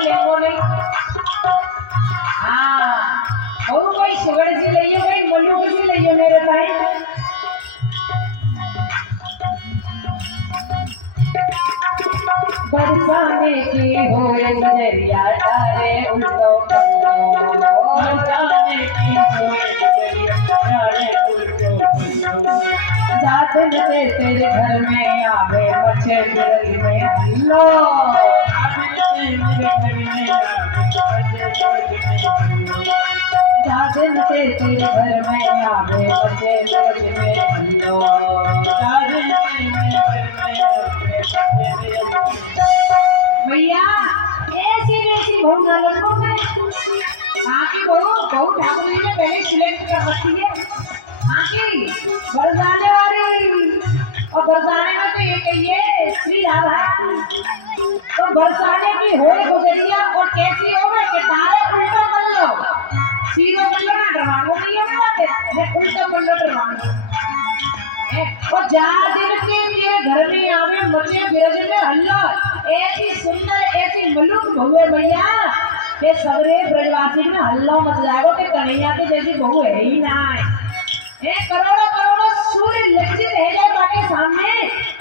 लेंगो नहीं। हाँ और कोई सुगड़ सी लियो कोई मल्लू सी लियो मेरे भाई। बरसाने की हो नजरिया डारे उल्टो बरसाने की हो नजरिया डारे उल्टो जाते न तेरे घर में आवे बच्चे दिल में हल्लो जाते न तेरे घर में आवे बच्चे दिल में हल्लो भैया ऐसी वैसी बहू ना लड़कों में कहाँ की बहू ठाकुर जी ने पहले सिलेक्ट कर रखी है। कहाँ की बरसाने वाली और बरसाने में तो ये कहिए श्री राधा तो बरसाने की हो गुजरिया और कैसी हो गए कि तारे उल्टा कर लो सीधो कर लो ना डरवानो नहीं है मैं उल्टा कर लो डरवानो और जा दिन के लिए घर में आवे मचे बिरज में हल्ला ऐसी सुंदर ऐसी मलूक बहू है भैया ये सबरे ब्रजवासी में हल्ला मच जाएगा कि कन्हैया की जैसी बहू है ही ना है करोड़ों करोड़ों सूर्य लज्जित रह जाए बाकी सामने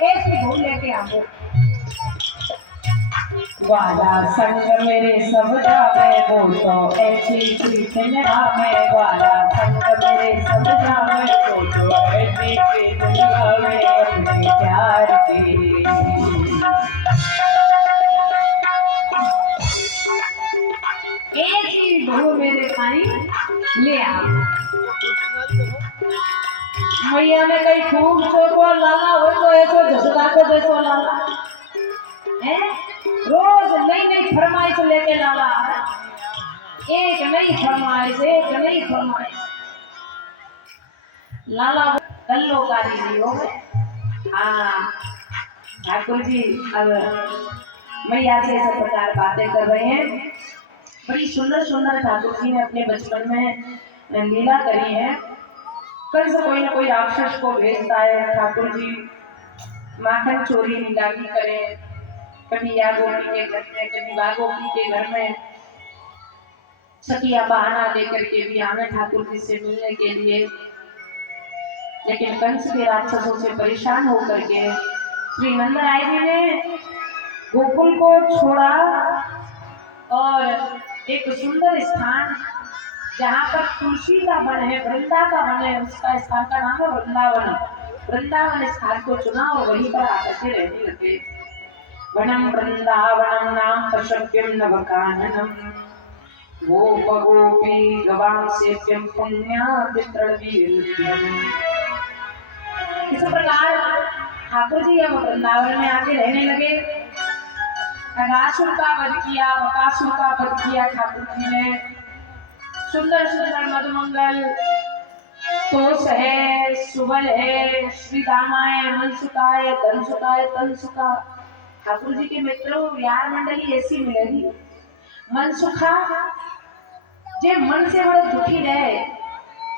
ऐसी बहू लेके आओ। वाला संग मेरे सब जावे वो तो ऐसी प्रीत निभावे वाला संग मेरे सब जावे वो तो ऐसी प्रीत निभावे अपने प्यार की। ऐसी बहू मेरे भाई ले आओ। मैया ने कहीं खूब चोटवा लाला हो तो ऐसो झसका को देखो लाला है रोज नई नई फरमाइश लेके लाला एक नई फरमाइश लाला कल्लोकारी नहीं हो गए। हाँ ठाकुर जी अब मैया से सब प्रकार बातें कर रहे हैं। बड़ी सुंदर सुंदर ठाकुर जी ने अपने बचपन में लीला करी है। कल से कोई ना कोई राक्षस को भेजता है ठाकुर जी माखन चोरी लीला की करें कभी या गोपी के घर में कभी बागोपी के घर में सखिया बहाना देकर के भी आवे ठाकुर जी से मिलने के लिए। लेकिन कंस के राक्षसों से परेशान होकर के श्री नंदराय जी ने गोकुल को छोड़ा और एक सुंदर स्थान जहाँ पर तुलसी का वन है वृंदा का वन है उसका स्थान का नाम है वृंदावन। वृंदावन स्थान को चुना और वहीं पर आकर के रहने लगे। वनम वृंदावनम नाम पशव्यम नवकाननम गोपगोपी गवां सेव्यम पुण्यातितृवीर्यम। इस प्रकार ठाकुर जी अब वृंदावन में आके रहने लगे। अगासुर का वध किया बकासुर का वध किया ठाकुर जी ने। सुंदर सुंदर मधुमंगल तोष है सुबल है श्री दामाय मनसुकाय धनसुकाय तनसुका। ठाकुर जी के मित्रों यार मंडली ऐसी मिलेगी मनसुखा जे मन से बड़े दुखी रहे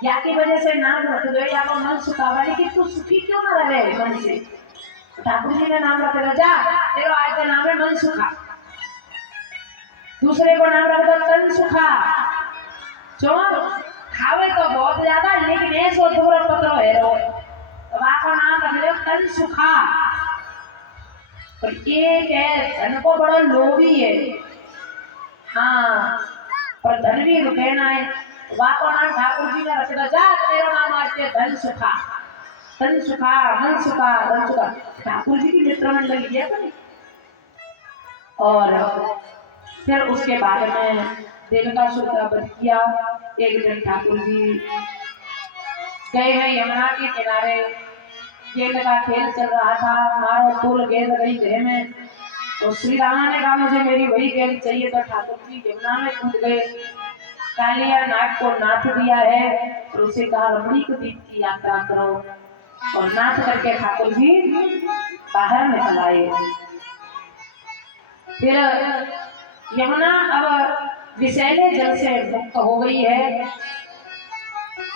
या की वजह से नाम रख दो या तो मन सुखा वाली कि तू सुखी क्यों ना रहे मन से। ठाकुर जी ने नाम रख दिया जा तेरा आज का नाम है मन सुखा। दूसरे को नाम रख दो तन सुखा जो खावे तो बहुत ज्यादा लेकिन ऐसो दूर पत्रो है रो तो आपका नाम रख दो तन सुखा। पर एक है धन को बड़ा लोभी है हाँ पर धन भी रुकेना है वाको नाम ठाकुर जी ने रख दिया जा तेरा नाम आज के धन सुखा तन सुखा मन सुखा धन सुखा। ठाकुर जी की मित्र मंडली लिया था और फिर उसके बाद में देवकासुर का वध किया। एक दिन ठाकुर जी गए हैं यमुना के किनारे गेंद का खेल चल रहा था मारो फूल गेंद गई गृह में तो श्री रामा ने कहा मुझे मेरी वही गेंद चाहिए तो ठाकुर जी यमुना में कूद गए। कालिया नाग को नाथ दिया है और उसे कहा रमणी को दीप की यात्रा करो और नाथ करके ठाकुर जी बाहर निकल आए। फिर यमुना अब विषैले जल से मुक्त हो गई है।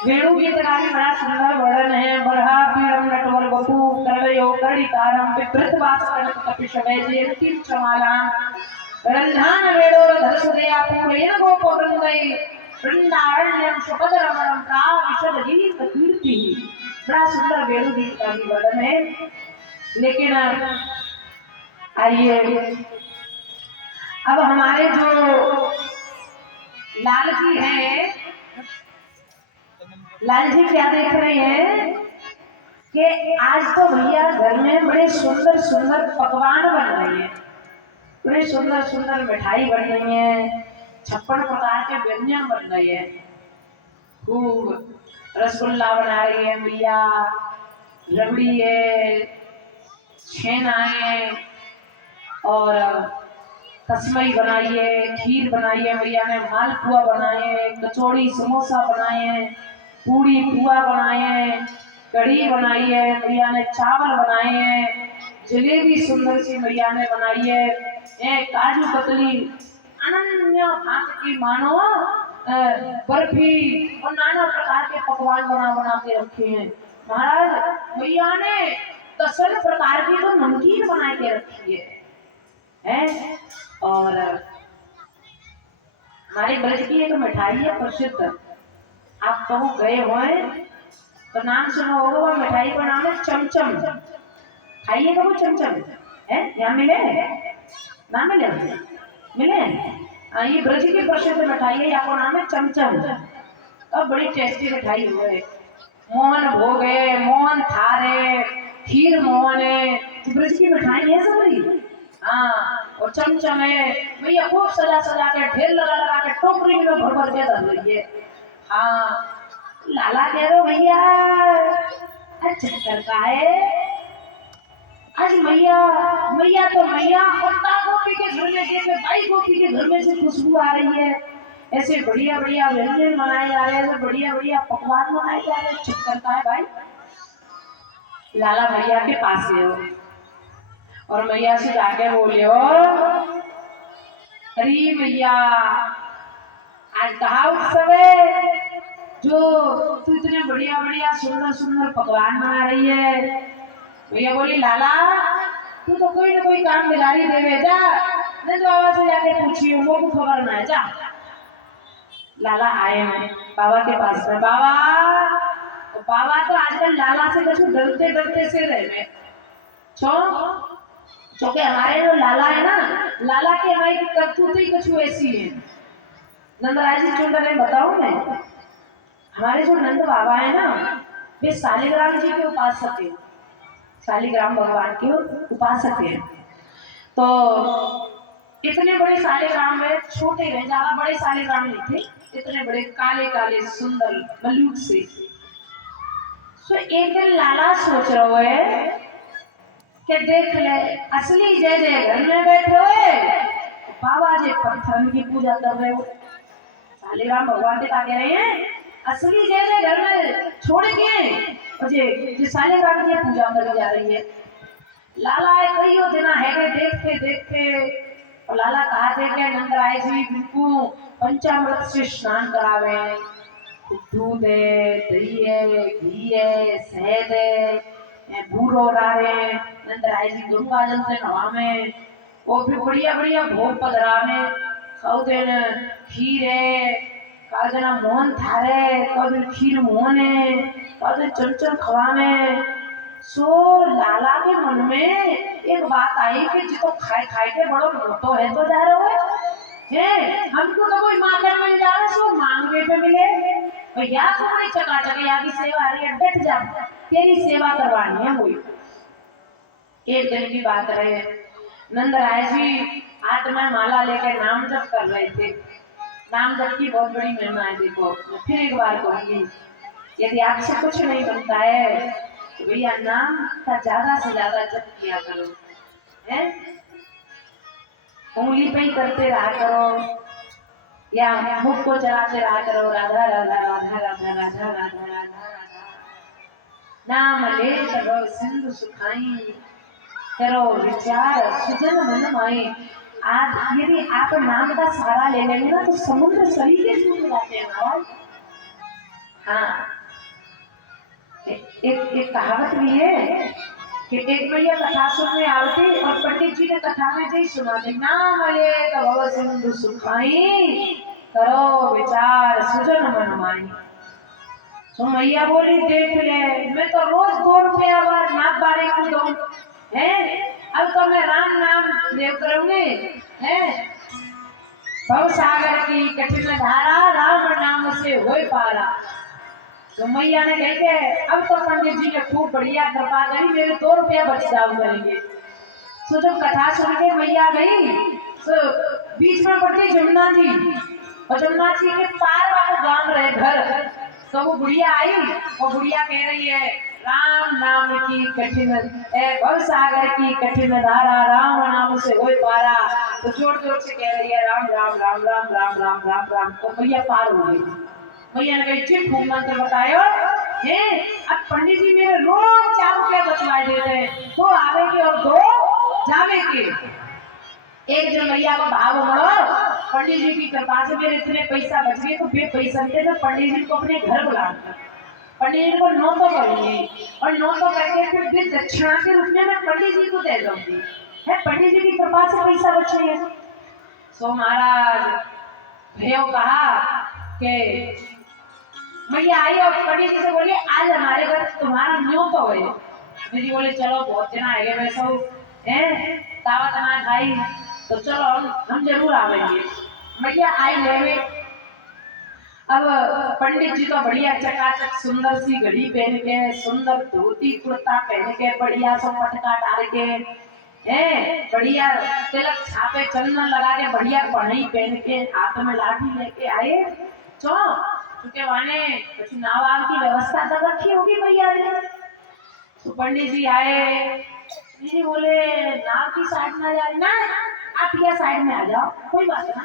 वेणु की तरह भी बड़ा सुंदर वर्णन है। बरहा पीड़म नटवर बपू करवयो करिकारम विपृत वासकन कपिशवै जयंती चमालाम रंधान वेणोर वसुदेया पूर्णेन गोपवृंदे वृंदारण्यम सुभद्रमणम का विशद गीत कीर्ति। बड़ा सुंदर वेणु गीत का भी वर्णन है। लेकिन आइए अब हमारे जो लाल जी हैं, लाल जी क्या देख रहे हैं कि आज तो भैया घर में बड़े सुंदर सुंदर पकवान बन रहे हैं, बड़े सुंदर सुंदर मिठाई बन रही है, 56 प्रकार के व्यंजन बन रहे हैं। खूब रसगुल्ला बना रही है भैया, रबड़ी है, छेना है और तस्मई बनाई है, खीर बनाई है भैया ने, मालपुआ बनाए हैं, कचौड़ी समोसा बनाए हैं, पूड़ी पुआ बनाए हैं, कढ़ी बनाई है भैया ने, चावल बनाए हैं, जलेबी सुंदर सी भैया ने बनाई है, काजू कतली अनन्य भांत की मानो बर्फी और नाना प्रकार के पकवान बना बना के रखे हैं। महाराज भैया ने 10 प्रकार की तो नमकीन बना के रखी है। और हमारे ब्रज की एक मिठाई है प्रसिद्ध, आप कहूँ गए हुए तो नाम सुना होगा, वो मिठाई का नाम है चमचम। खाइएगा वो चमचम है, यहाँ मिले ना मिले मिले। ये ब्रज की प्रसिद्ध मिठाई है, यहाँ का नाम है चमचम। अब बड़ी टेस्टी मिठाई हुए, मोहन भोग है, मोहन थार है, खीर मोहन है, ब्रज की मिठाई है सारी। हाँ और चमचम है भैया, खूब सजा सजा के ढेर लगा लगा के टोकरी में भर भर के रख रही है। हाँ लाला कह रहे भैया चक्कर का है आज मैया, मैया तो मैया कुत्ता गोपी के घर में देखे, भाई गोपी के घर में से खुशबू आ रही है, ऐसे बढ़िया बढ़िया व्यंजन बनाए जा रहे हैं, ऐसे बढ़िया बढ़िया पकवान बनाए जा रहे हैं। चक्कर का है भाई। लाला मैया के पास गए और मैया से जाके बोले, अरे मैया आज कहा उत्सव है जो तू इतने बढ़िया बढ़िया सुंदर सुंदर पकवान बना रही है। भैया बोली, लाला तू तो कोई ना कोई काम बिगाड़ी देवे, जा नंद बाबा से जाके पूछी, उनको को खबर ना है, जा। लाला आए हैं बाबा के पास में, बाबा तो बाबा तो आजकल लाला से कुछ डरते डरते से रहे क्योंकि हमारे जो लाला है ना, लाला के हमारी करतूत ही कुछ ऐसी है। नंदराज जी चुन रहे बताओ मैं, हमारे जो नंद बाबा है ना, वे शालिग्राम जी के उपासक है, शालिग्राम भगवान के उपासक है। तो इतने बड़े शालिग्राम में छोटे रहे, ज्यादा बड़े शालिग्राम नहीं थे, इतने बड़े काले काले सुंदर मलूक से। तो एक दिन लाला सोच रहे है कि देख ले असली जय जय घर में बैठे हुए बाबा जी पत्थर की पूजा कर रहे हो। शालिग्राम भगवान के कह रहे हैं असली जय जय घर में छोड़ के जो शालिग्राम की पूजा करी जा रही है। लाला कई दिन है देखते देखते, और लाला कहा थे कि नंदराय जी बिल्कुल पंचामृत से स्नान करावे, दूध है, दही है, घी है, शहद है, बूढ़ो डाले, नंदराय जी गंगा जल से नहावे, और फिर बढ़िया बढ़िया भोग पधरावे, कौ दिन खीर है, कौ दिन मोहन थारे, कौ दिन खीर मोहन है, कौ दिन चमचम खवावे। सो लाला के मन में एक बात आई कि जिसको खाए खाए के बड़ो मोटो है तो जा रहे है, हमको तो कोई मांगने मिल जा रहा, सो मांगने पे मिले भैया, तो बड़ी चकाचक यहाँ की सेवा आ रही है, बैठ जा, तेरी सेवा करवानी है। कोई एक दिन की बात रहे, नंदराय जी हाथ में माला लेकर नाम जप कर रहे थे। नाम जप की बहुत बड़ी महिमा है। देखो मैं फिर एक बार कहूंगी, यदि आपसे कुछ नहीं बनता है तो भैया नाम का ज्यादा से ज्यादा जप किया करो, है उंगली पे ही करते रहा करो या मुख को चलाते रहा करो, राधा राधा राधा राधा राधा राधा राधा नाम ले करो सिंधु सुखाई, करो विचार सुजन मन माई। आज यदि आप नाम का सहारा ले लेंगे ना तो समुद्र शरीर के छूट जाते हैं महाराज। हाँ एक कहावत भी है कि एक भैया कथा सुनने आते और पंडित जी ने कथा में यही सुना दी, नाम ले तो भव सिंधु सुखाई, करो विचार सुजन मन माई। तो मैया बोली देख ले, मैं तो रोज 2 रुपया बार नाप बारे को दूं है, अब तो मैं राम नाम देव करूंगी है। भव सागर की कठिन धारा, राम नाम से होए पारा। तो मैया ने कही के अब तो पंडित जी ने खूब बढ़िया कृपा करी, मेरे 2 रुपया बच जाओ करेंगे। तो जब कथा सुन के मैया गई तो बीच में पड़ती जमुना जी, और जमुना जी के पार वाला गांव रहे घर। तो वो बुढ़िया आई और बुढ़िया कह रही है, राम नाम की कठिन भव सागर की कठिन धारा, राम नाम से होए पारा। तो जोर जोर से कह रही है राम राम राम राम राम राम राम राम। तो भैया पार हो गई। भैया ने कही खूब मंत्र बतायो है। अब पंडित जी मेरे रोज 4 रुपया बचवाए देते हैं, 2 आवे के और 2 जावे के। एक दिन मैया को भाव बढ़ो, पंडित जी की कृपा से मेरे इतने पैसा बच गए, तो बे पैसा के तो पंडित जी को अपने घर बुलाऊंगा, पंडित जी को नौतो करूंगी और नौतो करके फिर दक्षिणा के रूप में मैं पंडित जी को दे दूंगी है। पंडित जी की कृपा से पैसा बचे है। सो महाराज भैया कहा कि मैया आई और पंडित जी से बोली आज हमारे घर तुम्हारा न्योतो है। पंडित जी बोले चलो बहुत दिन आएंगे, मैं सब है दावत ना खाई तो चलो हम जरूर आवेंगे। मैया आई लेवे। अब पंडित जी तो बढ़िया चकाचक सुंदर सी घड़ी पहन के, सुंदर धोती कुर्ता पहन के, बढ़िया सो पटका डाल के है, बढ़िया तिलक छापे चंदन लगा के, बढ़िया पढ़ाई पहन के, हाथ में लाठी लेके आए। क्योंकि वाने कुछ नावाल की व्यवस्था तो रखी होगी भैया ने। तो पंडित जी आए, जी बोले नाव की साइड में आ जाए ना, आप यह साइड में आ जाओ, कोई बात ना।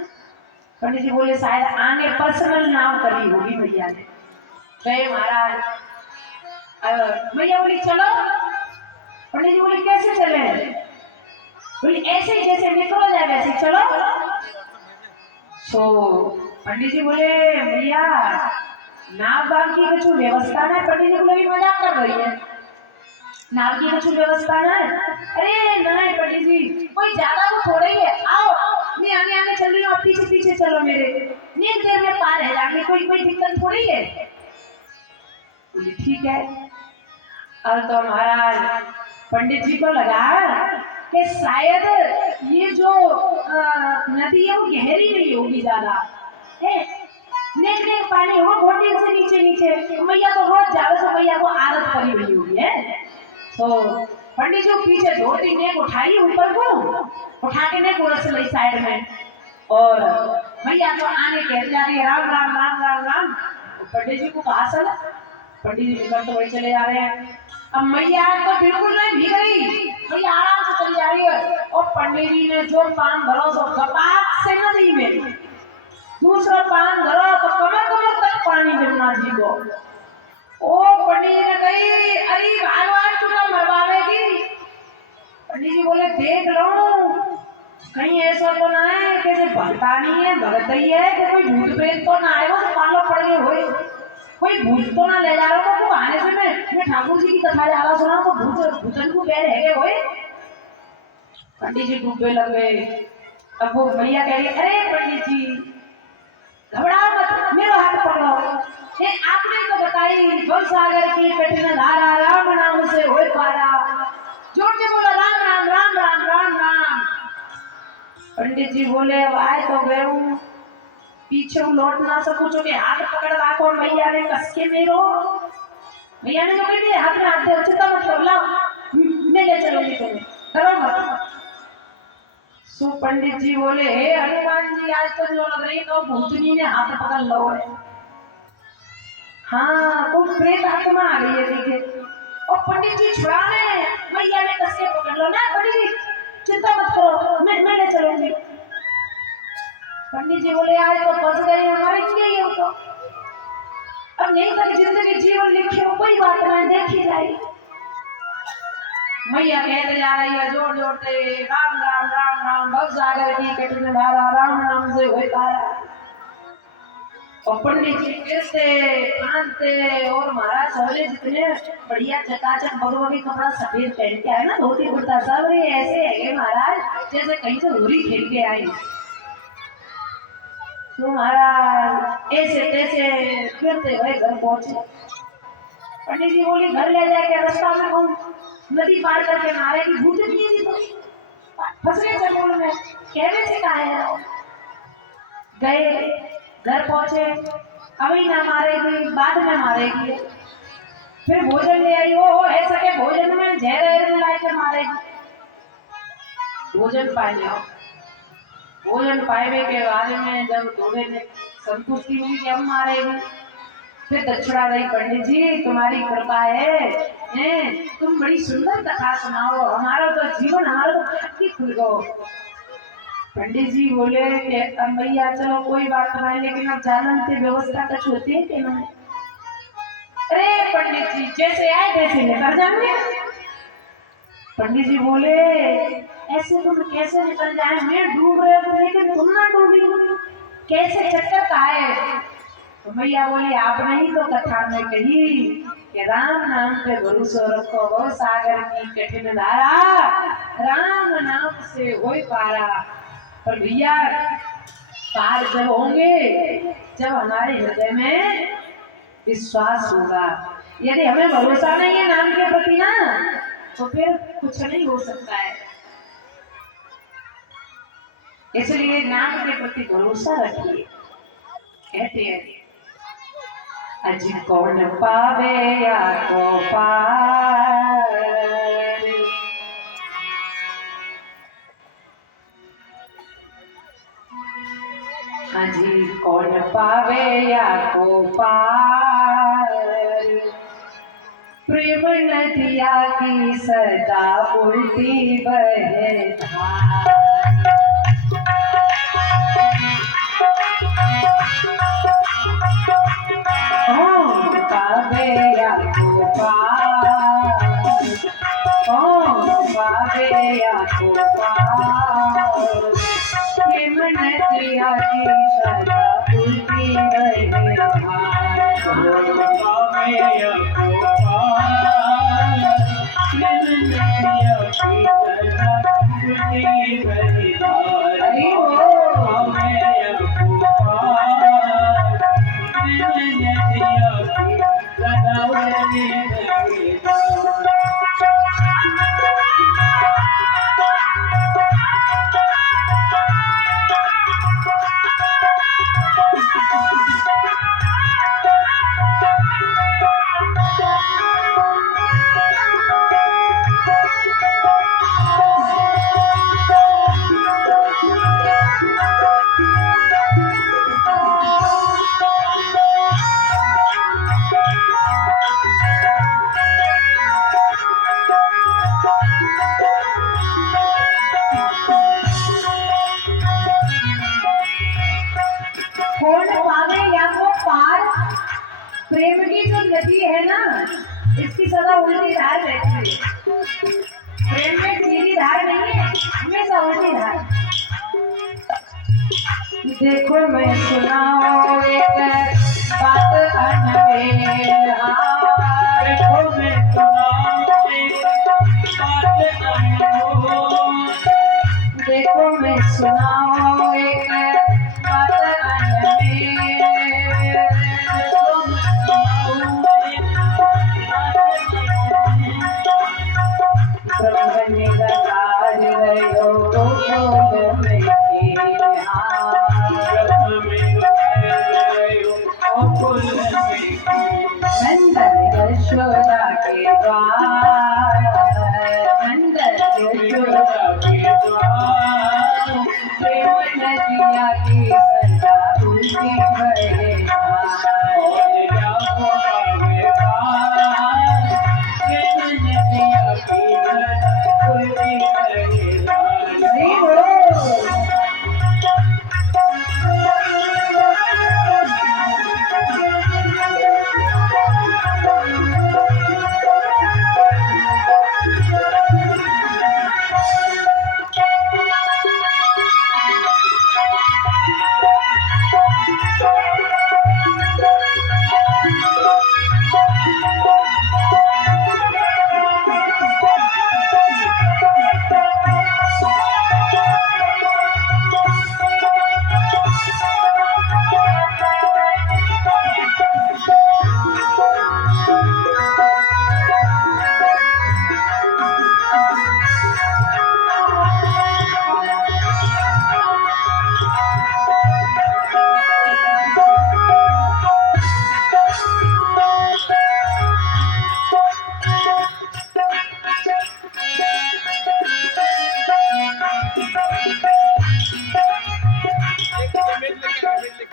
पंडित जी बोले शायद आने पर्सनल नाव करी होगी भैया ने। गए महाराज, भैया बोली चलो। पंडित जी बोले कैसे चले? बोली ऐसे जैसे निकलो जाए वैसे चलो। तो पंडित जी बोले भैया नाव बाग की कुछ व्यवस्था है? पंडित जी बोले मजाक कर रही है, नाव की कुछ व्यवस्था है? अरे नहीं पंडित जी कोई ज्यादा तो थोड़ा ही है, आओ मैं आगे आगे चल रही हूँ, आप पीछे पीछे चलो, मेरे नींद देर में पार है जाके, कोई दिक्कत थोड़ी है। बोली ठीक है। अब तो महाराज पंडित जी को लगा कि शायद ये जो नदी है वो गहरी नहीं होगी ज्यादा है, नेक नेक पानी हो घोटे से नीचे नीचे। मैया तो रोज ज्यादा से मैया को आदत पड़ी हुई होगी है। तो पंडित जी पीछे धोती नेक उठाई ऊपर को, उठा के नेक उड़स ली साइड में, और मैया तो आने कहते जा रही है राम राम राम राम राम। पंडित जी को कहा चला, पंडित जी निकल तो वही चले जा रहे हैं। अब मैया तो बिल्कुल नहीं भीग रही, मैया आराम से चली जा रही है। और पंडित जी ने जो पान भरो तो कपाट से नदी में, दूसरा पान धरो तो कमर कमर तक पानी जमुना जी को। ओ पंडित जी ने कही अरे भगवान तू तो मरवावेगी। पंडित जी बोले देख लो कहीं ऐसा तो ना है कि भगता नहीं है, भगत ही है कि कोई भूत प्रेत तो ना आए वो तो पालो पड़ गए होए, कोई भूत तो ना ले जा रहा हो। तो आने से मैं ठाकुर जी की कथा जा रहा सुना तो भूतन को पैर है होए। पंडित जी डूबे लग गए। अब वो भैया कह रही अरे पंडित जी घबराओ मत, मेरा हाथ पकड़ो, ये आपने तो बताई भव सागर की कठिन धारा, राम नाम से होए पारा। जोर से बोलो राम राम राम राम राम राम। पंडित जी बोले अब आए तो गए हूँ, पीछे लौट ना सकूं, जो कि हाथ पकड़ रखो। मैया ने कस के मेरो, मैया ने जो कही हाथ में हाथ दे, चिंता मत करो, लाओ मैं ले चलूंगी तुम्हें, डरो मत। सो पंडित जी बोले हे हनुमान जी आज तो जो लग रही तो भूतनी ने हाथ पकड़ लो है। हाँ कोई प्रेत आत्मा आ गई है देखिए। और पंडित जी छुड़ाने, मैया ने कस के पकड़ लो ना, पंडित जी चिंता मत करो मैं ले चलूंगी। पंडित जी बोले आज तो फंस गए हमारे ये हो तो अब यहीं तक जिंदगी जीवन लिखे हो, कोई बात नहीं देखी जाएगी। मैया कहते जा रही है जोर जोर से राम राम राम राम, भव सागर की कठिन धारा, राम नाम से होए पारा। और पंडित जी कैसे कांते और महाराज सवरे जितने बढ़िया चकाचक भगवान कपड़ा सफेद पहन के आए ना, धोती कुर्ता सब ऐसे है महाराज जैसे कहीं से होली खेल के आए। तो महाराज ऐसे तैसे फिरते हुए घर पहुंचे। पंडित जी बोली घर ले जाके रास्ता में कहूँ नदी पार करके मारेगी, भूत नहीं तो फंस गए जंगल में, कहने से कहा है। गए घर पहुंचे, अभी ना मारेगी बाद में मारेगी। फिर भोजन ले आई, वो ऐसा के भोजन में जहर मिला के मारेगी। भोजन पाए लिया, भोजन पाए के बाद में जब थोड़े ने संतुष्टि हुई कि हम मारेगी, फिर दक्षिणा गई पंडित जी तुम्हारी कृपा है, तुम बड़ी सुंदर कथा सुनाओ, हमारा तो जीवन हमारा तो खुल गो। पंडित जी बोले कि भैया चलो कोई बात नहीं, लेकिन अब जालन से व्यवस्था कुछ होती है कि नहीं? अरे पंडित जी जैसे आए वैसे निकल जाएंगे। पंडित जी बोले ऐसे तुम कैसे निकल जाए, मैं डूब रहे थे लेकिन तुम ना डूबी, कैसे चक्कर का है? तो भैया बोले आपने ही तो कथा में कही कि राम नाम पे भरोसा रखो, सागर की कठिन धारा राम नाम से हो पारा। पर भैया पार जब होंगे जब हमारे हृदय में विश्वास होगा, यदि हमें भरोसा नहीं है नाम के प्रति ना तो फिर कुछ नहीं हो सकता है। इसलिए नाम के प्रति भरोसा रखिए। कहते हैं अज कौन पावे या को पार, अजी कौन पावे या को पार, प्रेम नदिया की सदा उल्टी बहे धार। कौन पावे या को पार, कौन पावे या को पार, प्रेम नदिया की सदा उल्टी बहे धार। कौन पावे या को पार, प्रेम नदिया की सदा उल्टी बहे धार। अरे ओ प्रेम की जो नदी है ना इसकी सदा उल्टी धार रहती है। प्रेम में सीधी धार नहीं है, हमेशा उल्टी धार। देखो मैं सुनाओ एक बात अनमेल, देखो मैं सुनाओ एक बात अनमोल, देखो मैं सुनाओ एक बात अनमेल, ब्रह्म निराकार रहो गोलोक में नंदन यशोदा के द्वार, नंदन यशोदा के द्वार, प्रेम नदिया की सदा उल्टी बहे धार।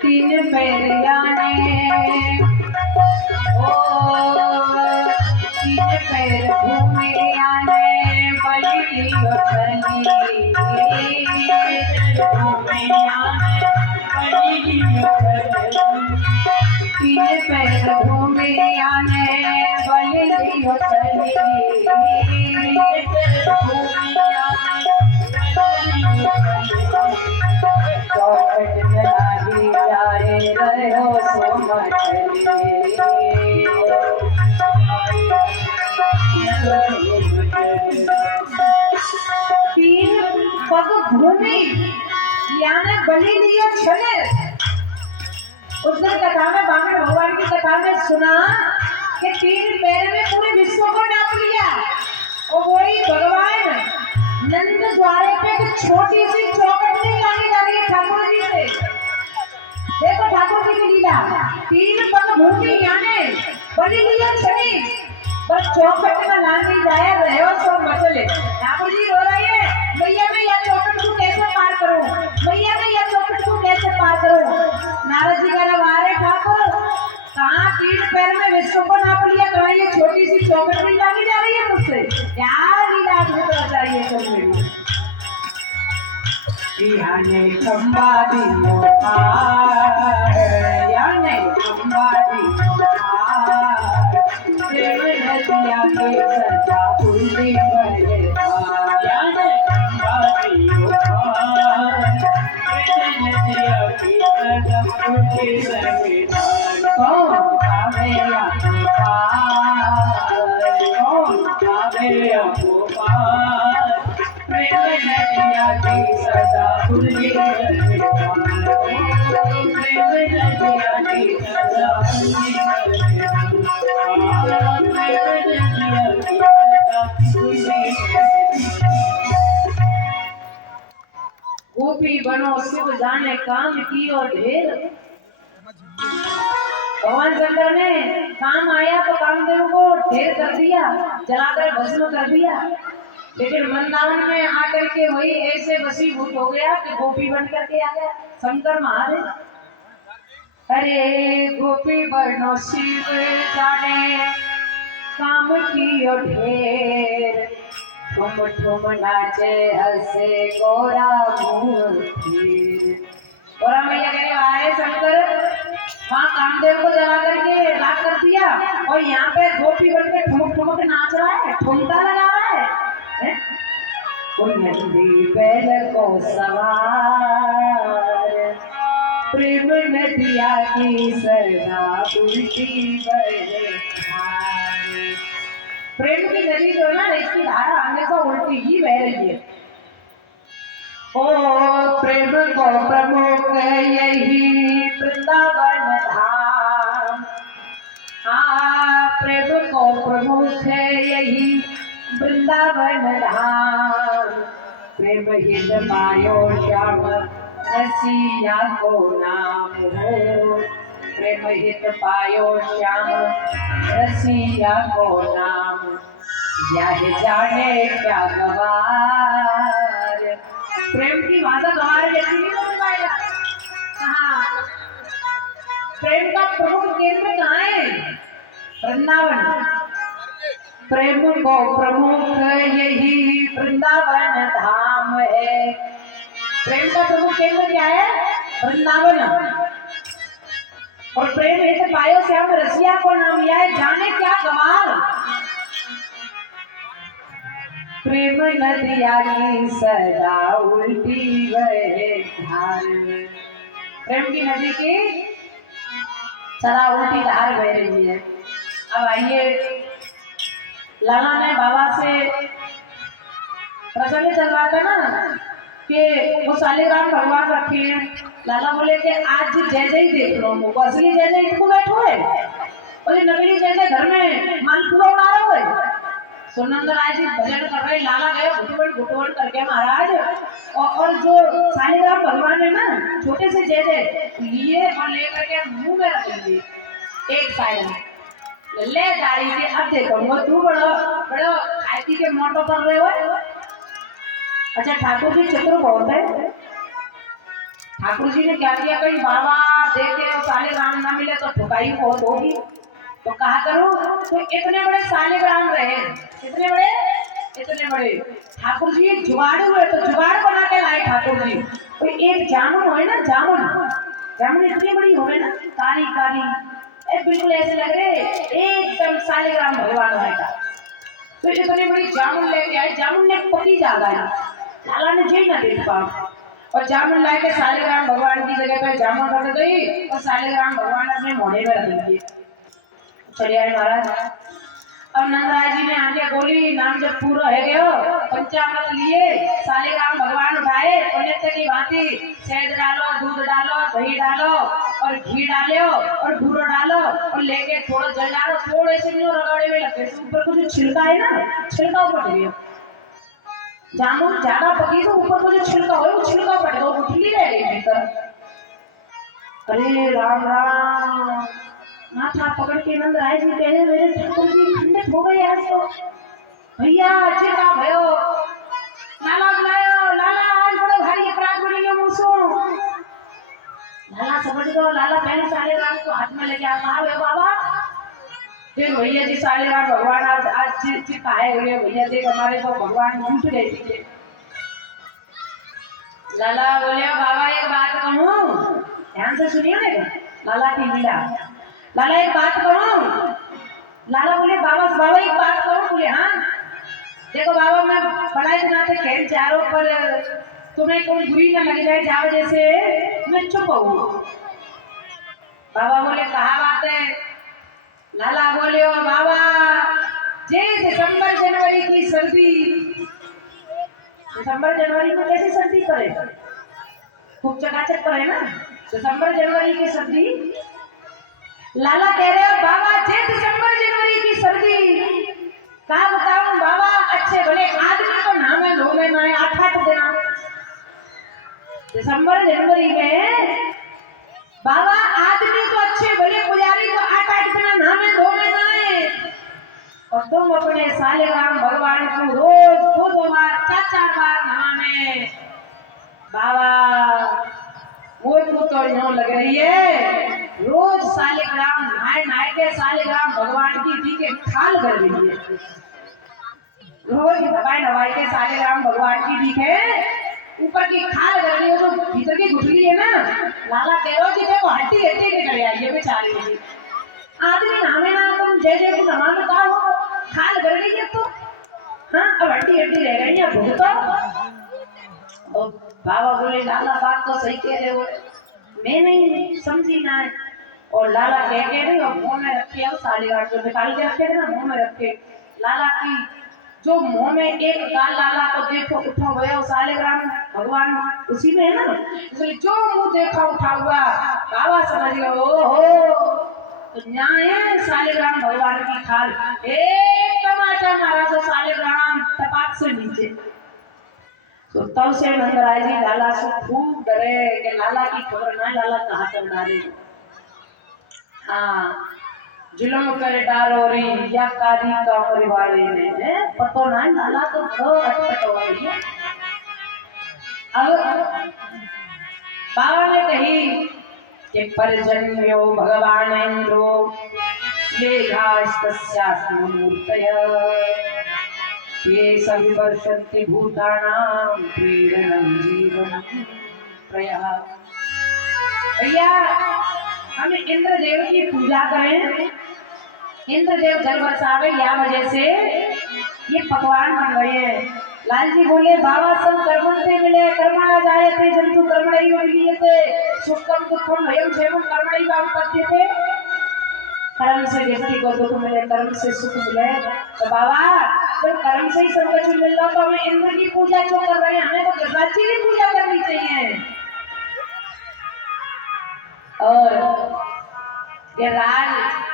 तीन पैर याने ओ तीन पैर घूमे आने बली वसली घूमे आने बली वसली तीन पैर घूमे आने बली वसली चौपट लगी जाए रहो सो मछली तीन पग भूमि यानी बलि लिया छले। उसने कथा में बामन भगवान की कथा में सुना कि तीन पैर में पूरे विश्व को नाप लिया और वही भगवान नंद द्वारे पे एक छोटी सी चौखट नहीं लानी जा रही है ठाकुर जी से। देखो ठाकुर जी की लीला, तीन पग भूमि यानी बलि लिया छले बस चौखट में लानी जाए रहो सो मचले। ठाकुर जी रो रहे हैं मैया मैं यह चौखट को कैसे पार करूं, मैया मैं यह चौखट को कैसे पार करूं। नारद जी कह रहे ठाकुर कहाँ तीन पैर में विश्व को नाप लिया, कहाँ ये छोटी सी चौखट नहीं लानी जा रही है मुझसे, क्या लीला अद्भुत होता है ये सब मेरी। याने खंबा दियो याने खंबा दियो नदिया के सजा पुली बहे याने खंबा दियो नदिया की सजा पुली बहे कौन आवे कौन आवे नदिया की सजा पुली बहे नदिया की सजा गोपी बनो शिव जाने काम की और ढेर। भगवान शंकर ने काम आया तो कामदेव को ढेर कर दिया, जलाकर भस्म कर दिया। लेकिन वृंदावन में आकर के वही ऐसे वशीभूत हो गया कि गोपी बन करके आ गया शंकर महादेव। अरे गोपी बनो शिव जाने काम की और ढेर ठुम ठुम नाचे हंसे गोरा मूर्ति। गोरा मैया कहने आए शंकर वहाँ कामदेव को जला करके राख कर दिया और यहाँ पे गोपी बन के ठुमक ठुमक नाच रहा है, ठुमका लगा रहा है। नंदी बैल को सवार प्रेम नदिया की सरना उल्टी बहे। प्रेम की नदी जो ना इसकी धारा हमेशा उल्टी ही बह रही है। ओ प्रेम को प्रमुख यही वृंदावन धाम, हाँ प्रेम को प्रमुख यही वृंदावन धाम। प्रेम हित पायो श्याम रसिया को नाम हो, प्रेम हित पायो श्याम रसिया को नाम। यह जाने क्या गवार, प्रेम की भाषा गवार जैसी नहीं बोल पाएगा। हाँ प्रेम का प्रमुख केंद्र कहाँ है? वृंदावन। प्रेम को प्रमुख यही वृंदावन धाम है। प्रेम का प्रमुख केंद्र क्या है? वृंदावन। और प्रेम हित पायो श्याम रसिया को नाम, यह है जाने क्या गवार। प्रेम नदिया की सदा उल्टी बहे धार, प्रेम की नदी की सदा उल्टी धार बह रही है। अब आइए लाला ने बाबा से प्रसंग चलवाता ना कि वो सालेग्राम भगवान रखे हैं। लाला बोले कि आज जय जय देख लो, वो असली जय जय इनको बैठो है, बोले नकली जय जय घर में मालपुआ उड़ा रहे हो। सुनंद राय जी भजन कर रहे, लाला गए घुटवट करके महाराज, और जो सालेग्राम भगवान है ना छोटे से जय जय लिए और लेकर के मुंह में रख लिए एक साइड में ले जा रही थी। अब देखो वो तू बड़ो बड़ो खाती के मोटो कर रहे हो। अच्छा ठाकुर जी चित्र बहुत है, ठाकुर जी ने क्या किया, कहीं बाबा देखे और सालिग्राम ना मिले तो ठुकाई बहुत होगी, तो कहा करो तो इतने बड़े सालिग्राम रहे, इतने बड़े, इतने बड़े ठाकुर जी जुगाड़ हुए तो जुगाड़ बना के लाए ठाकुर जी। तो एक जामुन हो ना, जामुन, जामुन इतनी बड़ी हो ना, काली काली, बिल्कुल ऐसे लग रहे एकदम सालिग्राम भगवान होगा। तो इतनी बड़ी जामुन लेके आए, जामुन ने पकी ज्यादा है, लाला ने जी ना देख पाओ, और जामुन लाके सालिग्राम भगवान की जगह पे जामुन रख गई और सालिग्राम भगवान अपने मोढ़े में रख दिए। चलिए आए महाराज। अब नंदराज जी ने आगे बोली, नाम जब पूरा है गयो, पंचामृत लिए, सालिग्राम भगवान उठाए, पुण्य की भांति शहद डालो, दूध डालो, दही डालो और घी डालो और भूरो डालो और लेके थोड़ा जल डालो, थोड़े से रगड़े में लगते, ऊपर को जो छिलका है ना, छिलका ऊपर गया। जामुन ज्यादा पकी तो ऊपर को जो छिलका हो वो छिलका पड़ गया, गुठली रह गई भीतर। अरे राम राम, माथा पकड़ के नंदराय जी कहे, मेरे ठाकुर जी खंडित हो गए आज तो। भैया अच्छे का भयो, लाला बुलायो, लाला आज बड़ा भारी अपराध बनेंगे मुझसे। लाला समझ गयो, लाला पहले सालिग्राम को हाथ में लेके आता है, बाबा देख भैया जी सालिग्राम भगवान आज चीज खाए हुए, भैया देख हमारे को भगवान झूठ गए थे। लाला बोले, बाबा एक बात कहूँ, ध्यान से सुनिए ना लाला की लीला। लाला एक बात कहूँ, लाला बोले बाबा, बाबा एक बात कहूँ, बोले हाँ। देखो बाबा, मैं बड़ा इतना से खेल चारों पर तुम्हें कोई बुरी न लग जाए, जाओ जैसे मैं चुप हूँ। बाबा बोले कहा बात है। लाला बोले, ओ बाबा, जे दिसंबर जनवरी की सर्दी, दिसंबर जनवरी में कैसी सर्दी पड़े, खूब चकाचक पड़े ना, दिसंबर जनवरी की सर्दी। लाला कह रहे हो बाबा, जे दिसंबर जनवरी की सर्दी, क्या बताऊं बाबा, अच्छे भले आदमी को नामे धोने में 8-8 दिन, दिसंबर जनवरी में बाबा आदमी को अच्छे भले पुजारी को 8-8 दिन नामे धोने में, और तुम अपने सालिग्राम भगवान को रोज 2-2 बार 4-4 बार नहाने। बाबा वो तो यूं लग रही है रोज सालिग्राम नहाए नहाए के सालिग्राम भगवान की दी के खाल कर रही है, रोज दबाए दबाए के सालिग्राम भगवान की दी के ऊपर की खाल कर रही है, जो भीतर की गुठली है ना। लाला कह रहे हो कि देखो हड्डी हड्डी निकल आई है बेचारी की, आदमी नामे ना तुम जय जय को नमा में का हो, खाल कर रही है तो हाँ, अब हड्डी हड्डी रह गई है भूत। और बाबा बोले लाला बात तो सही कह रहे हो, मैं नहीं समझी ना। और लाला कह के नहीं, और मुंह में रखे और सालिग्राम जो निकाल के रखे थे ना मुंह में रखे, लाला की जो मुंह में एक गाल लाला को देखो उठा हुआ सालिग्राम भगवान उसी में है ना, इसलिए जो मुंह देखा उठा हुआ बाबा समझ गए ओहो तो न्याय सालिग्राम भगवान की खाल एक टमाटर मारा तो सालिग्राम टपाक से नीचे। तो तब से नंदराय जी लाला से खूब डरे कि लाला की खबर ना लाला कहाँ तक डाले। हाँ, जुल्म करे डारोरी या कादी कामरी वाले ने पतो ना लाला तो बड़ो अटपट हो रही है। अब बाबा ने कही कि परजन्यो भगवान इंद्रो लेघास्तस्यात्मूर्तय ये सभी वर्षन्ति भूतानां प्रेरणं जीवनं प्रयः। भैया हम इंद्रदेव की पूजा करें, इंद्रदेव जल बरसावे, या वजह से ये पकवान बन रहे हैं। लाल जी बोले बाबा सब कर्मण से मिले, कर्मणा जाए थे जंतु कर्मणई मिलिए थे, सुखम दुखम भयम क्षेमम कर्मणई बाम करते थे। कर्म से व्यक्ति को दुख मिले, कर्म से सुख मिले। तो बाबा जब कर्म से ही सब कुछ मिल रहा तो हमें इंद्र की पूजा क्यों कर रहे हैं, हमें तो गिरिराज जी की पूजा करनी चाहिए। और ये राज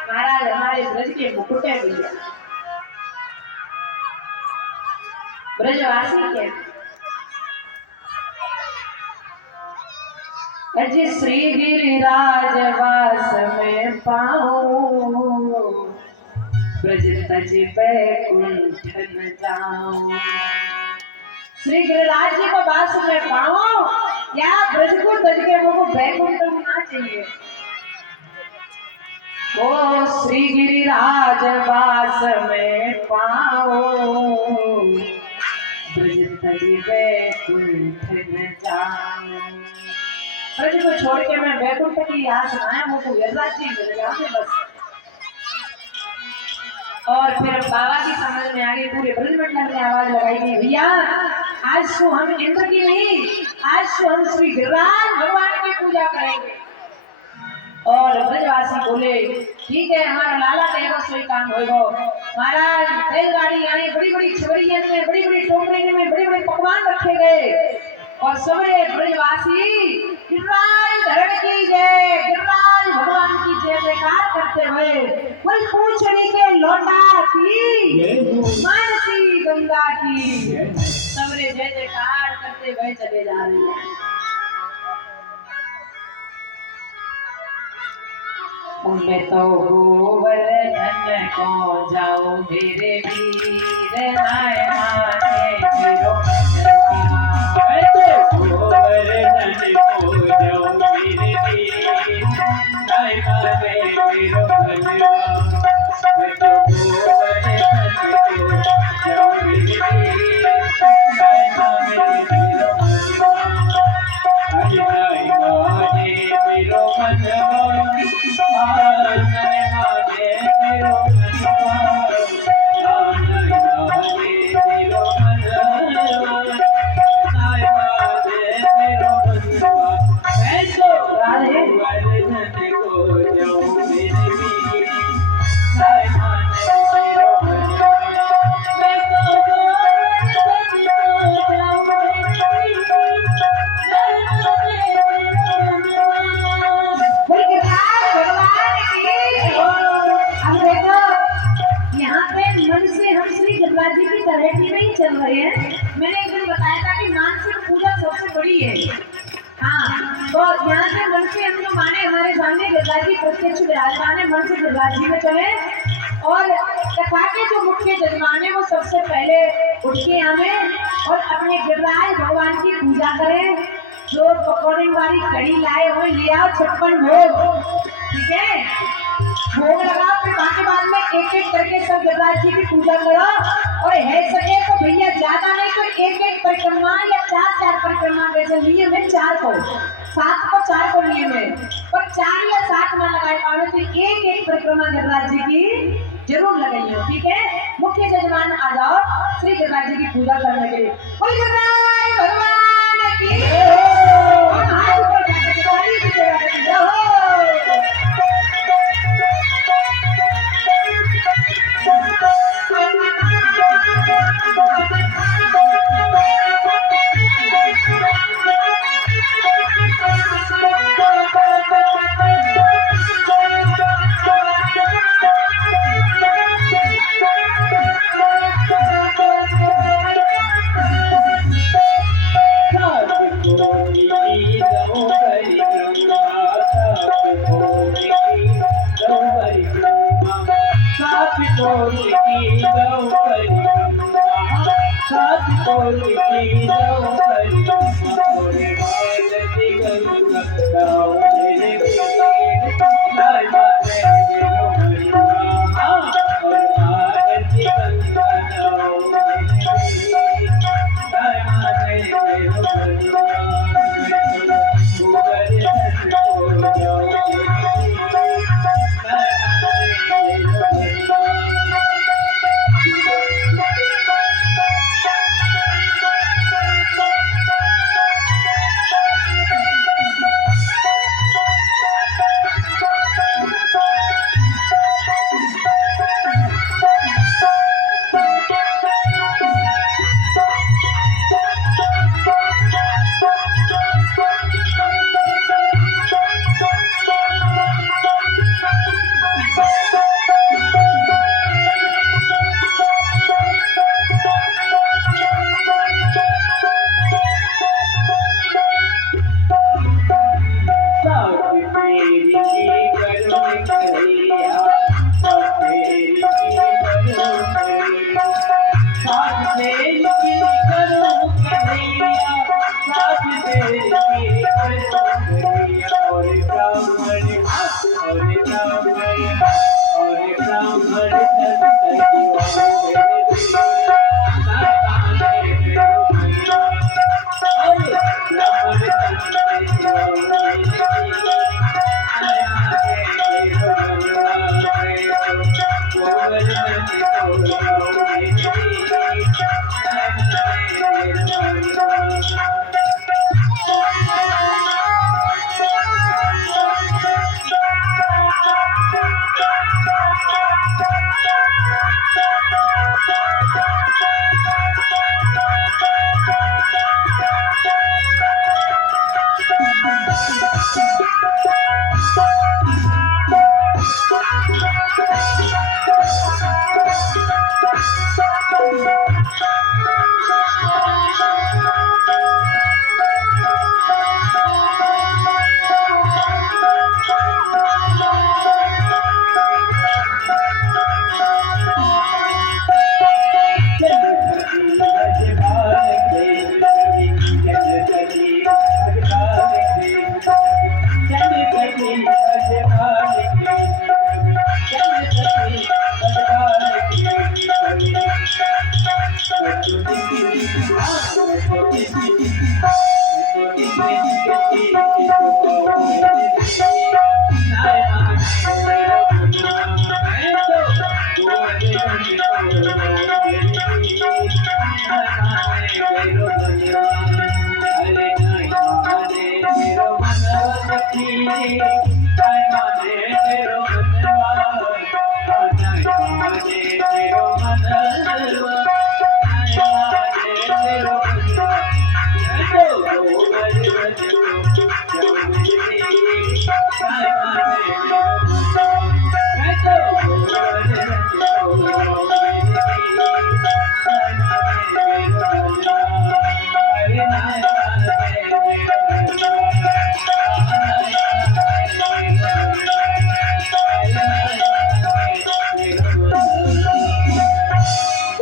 महाराज हमारे ब्रज के मुकुट है भैया, ब्रजवासी के अजी श्री गिरिराज वास में पाऊं, ब्रज तज बैकुंठ न जाऊं। श्री गिरिराज जी को वास में पाऊं या ब्रज को तज के चाहिए। ओ श्री गिरिराज वास में पाओ, ब्रज तज वैकुंठ न जाऊं। ब्रज को छोड़ के मैं वैकुंठ की आस आया हूँ, तो गिरिराज जी मिल जाते बस। और फिर बाबा की समझ में आ गई, पूरे ब्रजमंडल में आवाज लगाई गई, भैया आज तो हम इंद्र की नहीं, आज तो हम श्री गिरिराज भगवान की पूजा करेंगे। और ब्रजवासी बोले ठीक है, हमारा लाला कहेगा सोई काम होगा। महाराज बैलगाड़ी आई, बड़ी बड़ी छबड़ियां में, बड़ी बड़ी टोकरी में बड़े बड़े पकवान रखे गए, और सबरे ब्रजवासी गिरिराज धरण की जय, गिरिराज भगवान की जय जयकार करते हुए कोई पूछड़ी के लौंडा की, मानसी गंगा की, सबरे जय जयकार करते हुए चले जा रहे हैं। मैं तो गोवर्धन को जाऊं मेरे वीर, आए माने मेरो मैं तो गोवर्धन को जाऊं मेरे वीर, आए माने मेरो भगवान। मैं तो गोवर्धन को जाऊं मेरे वीर, आए माने मेरो भगवान। आए माने मेरो भगवान, चल रहे हैं। मैंने एक दिन बताया था कि मानसिक पूजा सबसे बड़ी है। हाँ, तो यहाँ से मन से हम जो माने, हमारे सामने गिरिराज जी प्रत्यक्ष विराजमान है, मन से गिरिराज जी में चले, और कथा के जो मुख्य जजमान है वो सबसे पहले उठ के आवे और अपने गिरिराज भगवान की पूजा करें। जो पकौड़े वाली कड़ी लाए हुए ले आओ, 56 भोग, ठीक है, भोग लगाओ। फिर बाकी बाद में एक एक करके सब गिरिराज जी की पूजा करो, और है सके तो भैया ज्यादा नहीं तो एक एक परिक्रमा या 4 परिक्रमा, वैसे नियम है 4 को, 7 को 4 को नियम है, पर 4 या 7 ना लगाए पाओ तो एक एक परिक्रमा गिरिराज जी की जरूर लगाइए, ठीक है। मुख्य जजमान आ जाओ श्री गिरिराज जी की पूजा करने के लिए। बोल गिरिराज भगवान की हाथ ऊपर करके ताली की जय हो।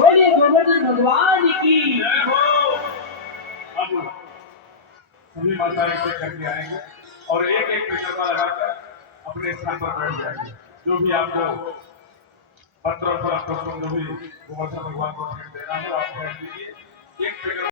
बोलिए गोवर्धन भगवान की। अब सभी माताएं एक करके आएंगे और एक एक पेशवा लगाकर अपने स्थान पर बैठ जाएंगे। जो भी आपको पत्र और फल पुष्प जो भी गोवर्धन भगवान को भेंट देना है आप भेंट दीजिए। एक पेशवा